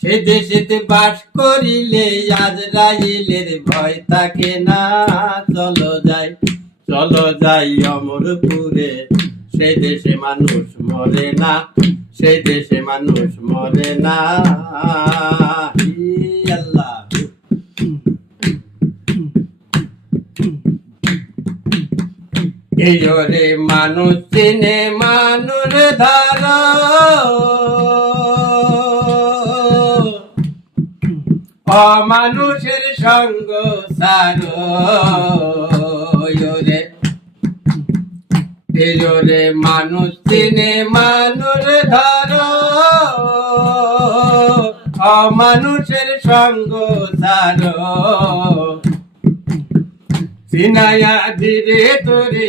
সে দেশেতে বাস করিলে আজরাইলের ভয় থাকে না। চলো যাই চলো যাই অমরপুরে। সেই দেশে মানুষ মরে না সেই দেশে মানুষ মরে না। আল্লাহ। মানুষ চিনে মানুষ ধর। অমানুষের সঙ্গ সার রে এই রে মানুষ চিনে, মানুষ ধর। অমানুষের সঙ্গ সার। সিনায়া দিবে তোরে,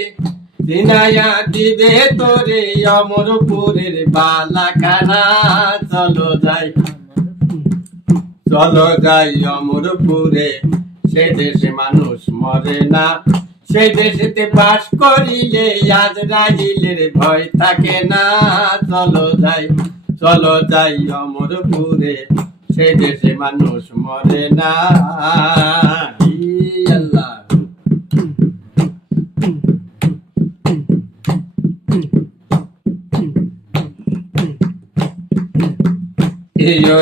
সিনায়া দিবে তোরে, অমরপুরের বালাখানা, চলো যাই। চলো যাই অমরপুরে সে দেশে মানুষ মরে না। সে দেশেতে বাস করিলে আজ রাজিলের ভয় থাকে না। চলো যাই চলো যাই অমরপুরে, সে দেশে মানুষ মরে না।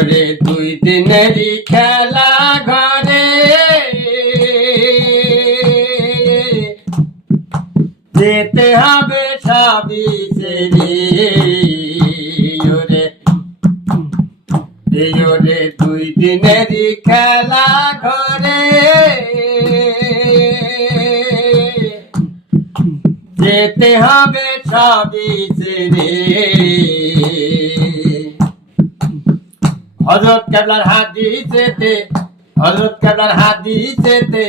রে দুই দিনেরই খেলা ঘরে। যেতে হবে সাবিসে রে রে দুই দিনেরই খেলা ঘরে। যেতে হবে সাবিসে হজরত কেবলার হাদিসেতে হজরত কেবলার হাদিসেতে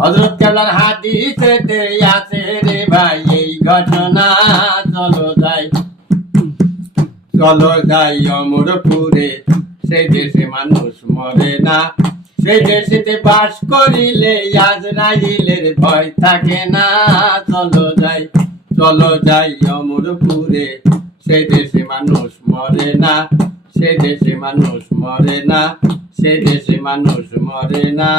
হজরত কেবলার হাদিসেতে আছে রে ভাই, এই ঘটনা চলো যাই। চলো যাই অমরপুরে সেই দেশে মানুষ মরে না। সেই দেশেতে বাস করিলে আজ রাইলের ভয় থাকে না। চলো যাই চলো যাই অমরপুরে সেই দেশে মানুষ মরে না। সে দেশে মানুষ মরে না সে দেশে মানুষ মরে না।